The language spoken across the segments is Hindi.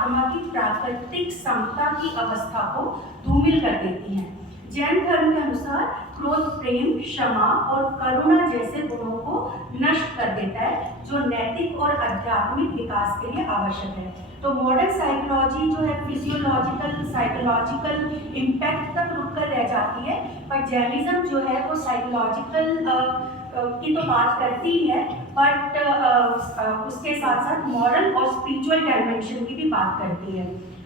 आत्मा की प्राकृतिक समता की अवस्था को धूमिल कर देती हैं। जैन धर्म के अनुसार क्रोध प्रेम, क्षमा और करुणा जैसे गुणों को नष्ट कर देता है, जो नैतिक और आध्यात्मिक विकास के लिए आवश्यक है। तो मॉडर्न साइकोलॉजी जो है फिजियोलॉजिकल साइकोलॉजिकल इम्पैक्ट तक रुक कर रह जाती है, पर जैनिज्म जो है वो साइकोलॉजिकल की तो बात करती ही है, बट उसके साथ साथ मॉरल और स्पिरिचुअल डायमेंशन की भी बात करती है।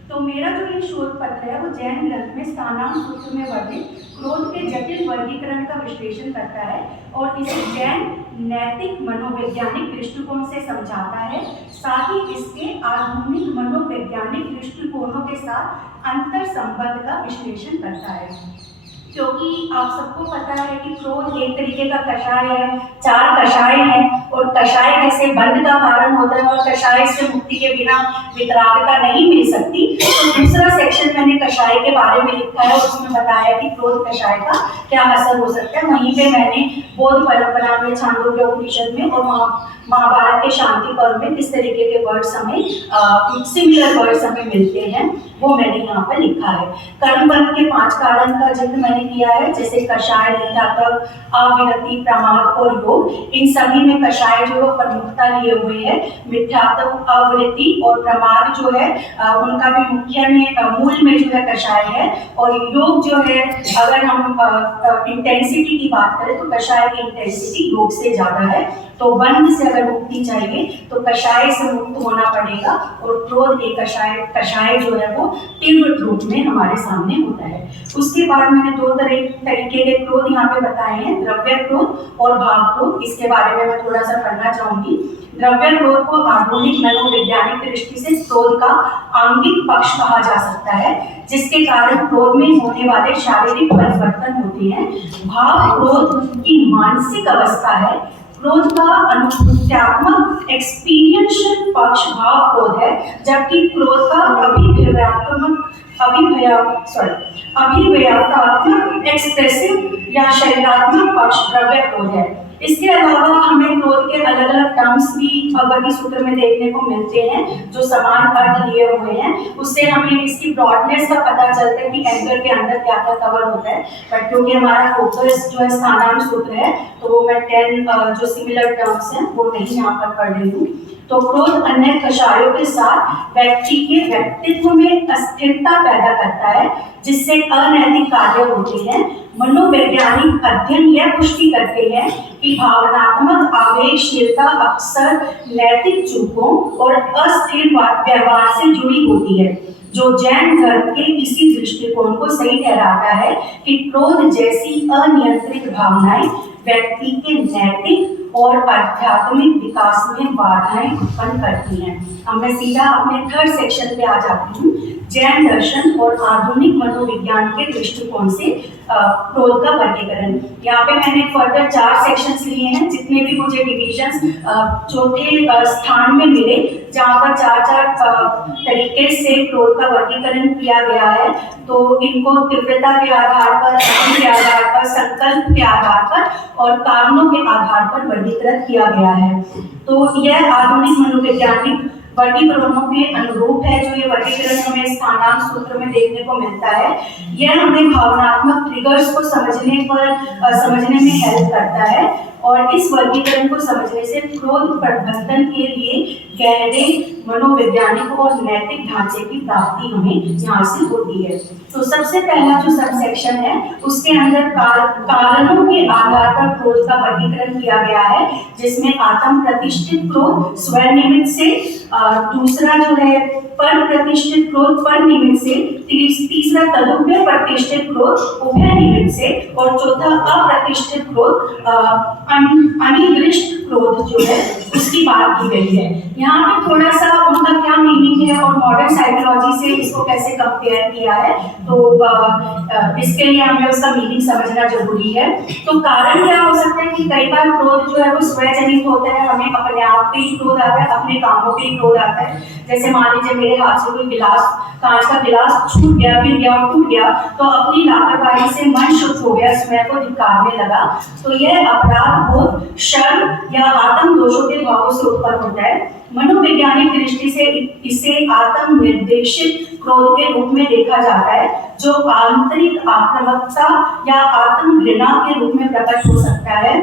तो मेरा जो ये शोध पत्र है वो जैन ग्रंथ में स्थानांक सूत्र में वर्णित क्रोध के जटिल वर्गीकरण का विश्लेषण करता है और इसे जैन नैतिक मनोवैज्ञानिक दृष्टिकोण से समझाता है, साथ ही इसके आधुनिक मनोवैज्ञानिक दृष्टिकोणों के साथ अंतर संबंध का विश्लेषण करता है। क्योंकि आप सबको पता है कि क्रोध एक तरीके का कषाय है, 4 कषाय हैं और कषाय कैसे बंध का कारण होता है और कषाय से मुक्ति के बिना वितरागता नहीं मिल सकती। तो दूसरा सेक्शन मैंने कषाय के बारे में लिखा है और उसमें बताया कि क्रोध कषाय का क्या असर हो सकता है। वहीं पे मैंने बौद्ध परंपरा में छांदोग्य उपनिषद में और महाभारत के शांति पर्व में किस तरीके के वर्ड्स हमें सिमिलर वर्ड्स हमें मिलते हैं वो मैंने यहाँ पर लिखा है। कर्म बंध के 5 कारण का जिक्र मैंने किया है, जैसे कषाय, नित्यात्व, अविरति, प्रमाद और योग। इन सभी में कषाय जो है प्रमुखता लिए हुए है। मिथ्यात्व, अवृत्ति और प्रमाद जो है उनका भी मुख्य में मूल में जो है कषाय है। और योग जो है, अगर हम इंटेंसिटी की बात करें तो कषाय की इंटेंसिटी योग से ज्यादा है। तो बंध से अगर मुक्ति चाहिए तो कषाय से मुक्त होना पड़ेगा और क्रोध एक कषाय जो है वो तीव्र रूप में हमारे सामने होता है। उसके बाद मैंने 2 तरीके के क्रोध यहाँ पे बताए हैं, द्रव्य क्रोध और भाव क्रोध। इसके बारे में मैं थोड़ा सा पढ़ना चाहूंगी। द्रव्य क्रोध को आधुनिक मनोवैज्ञानिक दृष्टि से क्रोध का आंगिक पक्ष कहा जा सकता है, जिसके कारण क्रोध में होने वाले शारीरिक परिवर्तन होते हैं। भाव क्रोध की मानसिक अवस्था है। क्रोध का अनुभूत्यात्मक एक्सपीरियंशियल पक्ष भाव क्रोध है, जबकि क्रोध का अभिव्यक्तात्मक एक्सप्रेसिव या शरीरात्मक पक्ष द्रव्य क्रोध है। इसके अलावा हमें क्रोध के अलग अलग टर्म्स भी वर्गी सूत्र में देखने को मिलते हैं जो समान अर्थ लिए हुए हैं। उससे हमें इसकी ब्रॉडनेस का पता चलता है कि एंगर के अंदर क्या क्या कवर होता है। बट क्योंकि हमारा फोकस जो है स्थानांक सूत्र है तो वो मैं 10 जो सिमिलर टर्म्स हैं वो नहीं यहाँ पर पढ़ रही हूँ। तो क्रोध अन्य कषायों के साथ व्यक्ति के व्यक्तित्व में अस्थिरता पैदा करता है, जिससे अनैतिक कार्य होते हैं। मनोवैज्ञानिक अध्ययन यह पुष्टि करते हैं कि भावनात्मक आवेगशीलता अक्सर नैतिक चूकों और अस्थिर व्यवहार से जुड़ी होती है, जो जैन धर्म के इसी दृष्टिकोण को सही ठहराता है कि क्रोध जैसी अनियंत्रित भावनाएं व्यक्ति के नैतिक और आध्यात्मिक विकास में बाधाएं उत्पन्न करती हैं। अब मैं सीधा अपने 3rd सेक्शन पे आ जाती हूँ, जैन दर्शन और आधुनिक मनोविज्ञान के दृष्टिकोण से क्रोध का वर्गीकरण। यहाँ पे मैंने फर्दर 4 सेक्शंस लिए हैं, जितने भी मुझे डिविजन्स चौथे स्थान में मिले, जहाँ पर 4 तरीके से क्रोध का वर्गीकरण किया गया है। तो इनको तीव्रता के आधार पर, अवधि के आधार पर, संकल्प के आधार पर और कारणों के आधार पर वर्गीकृत किया गया है। तो यह आधुनिक मनोवैज्ञानिक वर्गीकरणों के अनुरूप है। जो ये वर्गीकरण हमें स्थानांक सूत्र में देखने को मिलता है, यह हमें भावनात्मक ट्रिगर्स को समझने में हेल्प करता है और इस वर्गीकरण को समझने से क्रोध प्रबंधन के लिए गहरे मनोवैज्ञानिक और नैतिक ढांचे की प्राप्ति हमें यहाँ से होती है। तो सबसे पहला जो सब सेक्शन है उसके अंदर कारणों के आधार पर क्रोध का वर्गीकरण किया गया है, जिसमें आत्म प्रतिष्ठित क्रोध स्वनिमित्त से, दूसरा जो है पर प्रतिष्ठित क्रोध पर निमित्त से, तीसरा तदुभय प्रतिष्ठित क्रोध उभय निमित्त से और चौथा अप्रतिष्ठित क्रोध अनिर्दिष्ट क्रोध जो है उसकी बात की गई है। यहाँ पे थोड़ा सा उनका क्या मीनिंग है और मॉडर्न साइकोलॉजी से इसको कैसे कंपेयर किया है, तो इसके लिए हमें उसका मीनिंग समझना जरूरी है। तो कारण क्या हो सकता है कि कई बार क्रोध जो है वो स्वजनित होता है, हमें अपने आप पे ही क्रोध आता है, अपने कामों पे ही क्रोध आता है। जैसे मान लीजिए मेरे हाथ से कोई कांच का गिलास छूट गया, गिर गया और टूट गया, तो अपनी लापरवाही से मन शुद्ध हो गया, स्वयं को धिक्कारने लगा। तो यह अपराध बोध, शर्म या आत्म दोषों के भावों से उत्पन्न होता है। मनोवैज्ञानिक दृष्टि से इसे आत्म निर्देशित क्रोध के रूप में देखा जाता है, जो आंतरिक आक्रामकता या आत्म घृणा के रूप में प्रकट हो सकता है।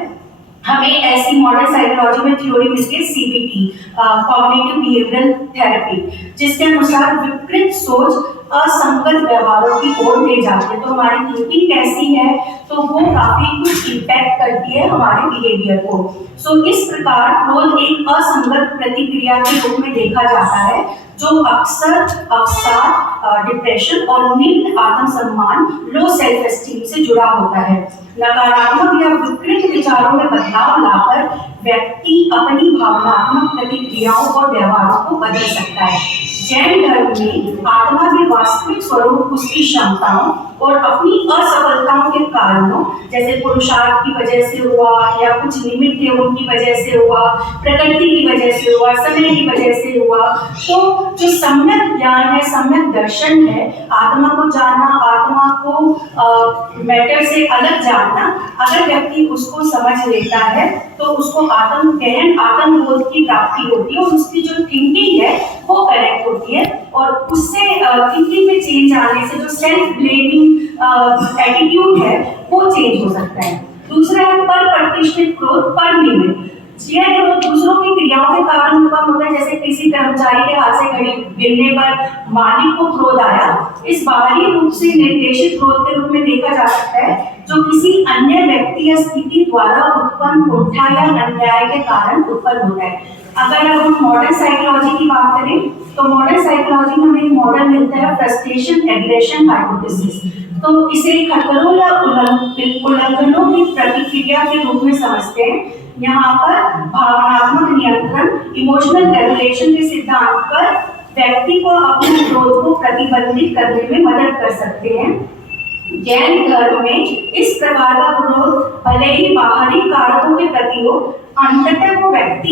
हमें ऐसी मॉडर्न साइकोलॉजी में थ्योरी मिलती है CBT, कॉग्निटिव बिहेवियरल थेरेपी, जिसके अनुसार विपरीत सोच असंगत व्यवहारों की ओर ले जाती है। तो हमारी थिंकिंग कैसी है, तो वो काफी कुछ इम्पैक्ट करती है हमारे बिहेवियर को। सो इस प्रकार क्रोध एक असंगत प्रतिक्रिया के रूप में देखा जाता है, जो अक्सर अवसाद, डिप्रेशन और निम्न आत्मसम्मान, लो सेल्फ एस्टीम से जुड़ा होता है। नकारात्मक या विपरीत विचारों में बदलाव लाकर व्यक्ति अपनी भावनात्मक प्रतिक्रियाओं और व्यवहारों को बदल सकता है। जैन धर्म में आत्मा के वास्तविक स्वरूप उसकी क्षमताओं और अपनी असफलताओं के कारणों, जैसे पुरुषार्थ की वजह से हुआ या कुछ निमित्त है उनकी वजह से हुआ, प्रकृति की वजह से हुआ, समय की वजह से हुआ। तो जो सम्यक ज्ञान है, सम्यक दर्शन है, आत्मा को जानना, आत्मा को मैटर से अलग जानना, अगर व्यक्ति उसको समझ लेता है तो उसको आत्मज्ञान, आत्मबोध की प्राप्ति होती है और उसकी जो थिंकिंग है वो करेक्ट होती है और उससे थिंकिंग में चेंज आने से जो सेल्फ ब्लेमिंग एटीट्यूड है वो चेंज हो सकता है। दूसरा है पर प्रतिष्ठित क्रोध, पर निमित्त। यह क्रोध दूसरों की क्रियाओं के कारण उत्पन्न होता है, जैसे किसी कर्मचारी के हाथ से घड़ी गिरने पर मालिक को क्रोध आया। इस बाहरी रूप से निर्देशित क्रोध के रूप में देखा जा सकता है, जो किसी अन्य व्यक्ति या स्थिति द्वारा उत्पन्न कुंठा या अन्याय के कारण उत्पन्न होता है। अगर अब हम मॉडर्न साइकोलॉजी की बात करें, तो मॉडर्न साइकोलॉजी में हमें एक मॉडल मिलता है फ्रस्ट्रेशन एग्रेशन हाइपोथेसिस। तो इसे खतरों या उल्लंघनों की प्रतिक्रिया के रूप में समझते हैं। यहाँ पर भावनात्मक नियंत्रण, इमोशनल रेगुलेशन के सिद्धांत पर व्यक्ति को अपने क्रोध को प्रतिबंधित करने में मदद कर सकते हैं। जैन धर्म में इस प्रकार का क्रोध भले ही बाहरी कारकों के प्रति हो, अंततः वो व्यक्ति